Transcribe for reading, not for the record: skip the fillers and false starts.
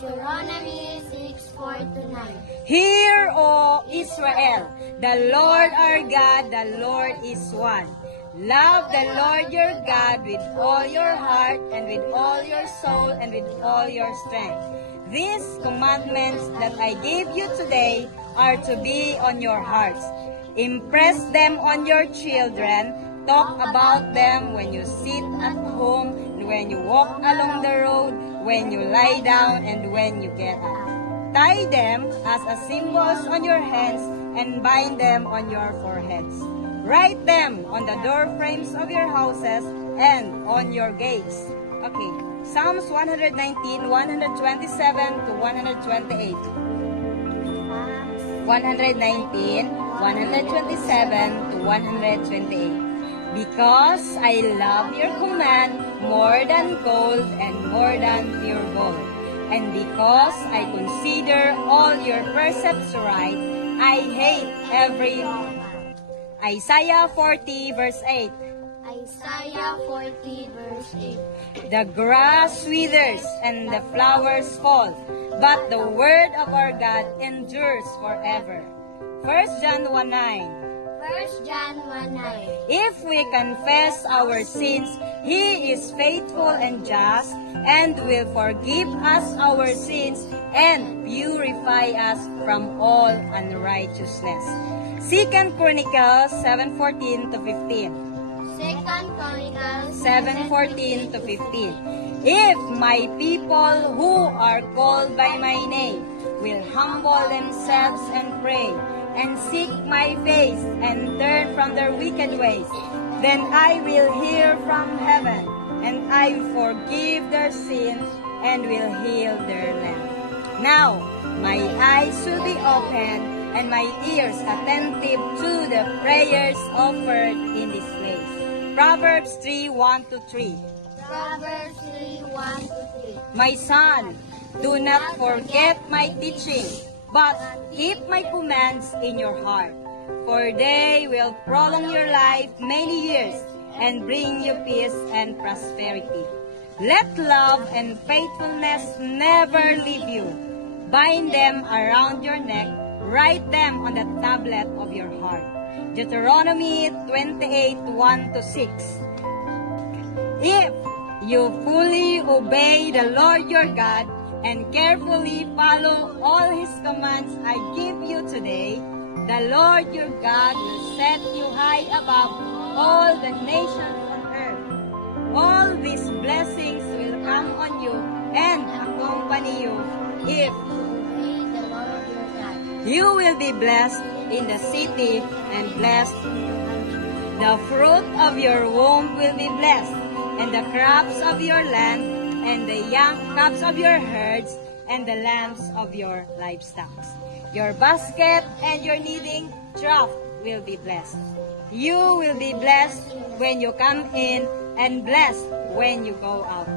Deuteronomy 6:4-9. Hear, O Israel, the Lord our God, the Lord is one. Love the Lord your God with all your heart and with all your soul and with all your strength. These commandments that I give you today are to be on your hearts. Impress them on your children. Talk about them when you sit at home, when you walk along the road, when you lie down, and when you get up. Tie them as a symbols on your hands and bind them on your foreheads. Write them on the door frames of your houses and on your gates. Okay, Psalms 119, 127-128. 119, 127-128. Because I love your command more than gold and more than pure gold. And because I consider all your precepts right, I hate every Isaiah 40 verse 8. Isaiah 40 verse 8. The grass withers and the flowers fall, but the word of our God endures forever. 1 John 1:9. 1 John 1:9. If we confess our sins, He is faithful and just and will forgive us our sins and purify us from all unrighteousness. 2 Chronicles 7:14-15. 2 Chronicles 7:14-15. If my people who are called by my name will humble themselves and pray and seek my face and turn from their wicked ways, then I will hear from heaven and I will forgive their sins and will heal their land. Now my eyes will be open and my ears attentive to the prayers offered in this place. Proverbs 3:1-3. Proverbs 3:1-3. My son, do not forget my teaching, but keep my commands in your heart, for they will prolong your life many years and bring you peace and prosperity. Let love and faithfulness never leave you. Bind them around your neck, write them on the tablet of your heart. Deuteronomy 28:1-6. If you fully obey the Lord your God and carefully follow all His commands I give you today, the Lord your God will set you high above all the nations on earth. All these blessings will come on you and accompany you if Obey the Lord your God. you will be blessed in the city and blessed. The fruit of your womb will be blessed, and the crops of your land, and the young calves of your herds, and the lambs of your livestock. Your basket and your kneading trough will be blessed. You will be blessed when you come in, and blessed when you go out.